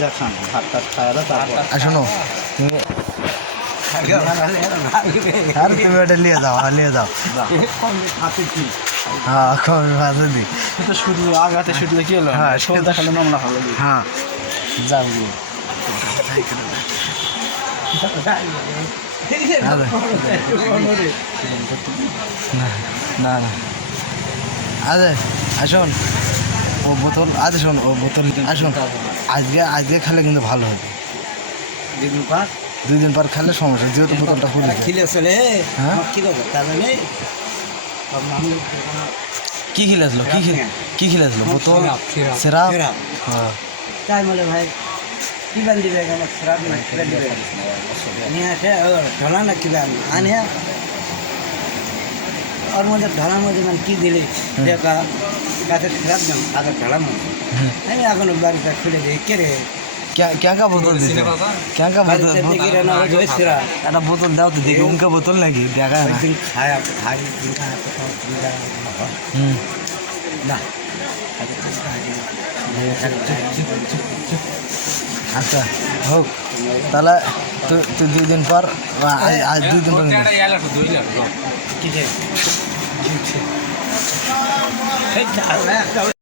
যা খান ভাত টাত খাওয়া দাওয়া তারপর শোনো তুমি তুমি ওটা নিয়ে যাও নিয়ে যাও হাতে কি হ্যাঁ কমে ভাজে দি তো শুধু আগাতে শুধলে কি হলো হ্যাঁ সলতা খালে মামলা ভালো হ্যাঁ যাও গিয়ে না না আরে আসুন ও বোতল আজ শোন ও বোতল আসুন আজকে খেলে কিন্তু ভালো হবে দুই দিন পর খেলে সমস্যা যেহেতু বোতলটা খুলে হ্যাঁ কি খেলেছিল কি খেলেছিল বোতল সেরা হ্যাঁ তাই বলে ভাই কি বান দিবে এখানে খারাপ না কিবা দিবে নিয়ে আসে ঢলা না কিবা আনে ওর মধ্যে ঢলার মধ্যে মানে কি দিলে দেখা গাছে খারাপ না আগে ঢলা মধ্যে আমি এখন বাড়িটা খুলে দিই কে রে क्या क्या बोतल दी क्या क्या बोतल দেখি রে না ওই সেরা একটা বোতল দাও তো দেখি উনকা বোতল নাকি দেখা না দিন খায় ভাই দিন খায় না আচ্ছা হোক তাহলে তুই 2 দিন পর আজ 2 দিন পর কি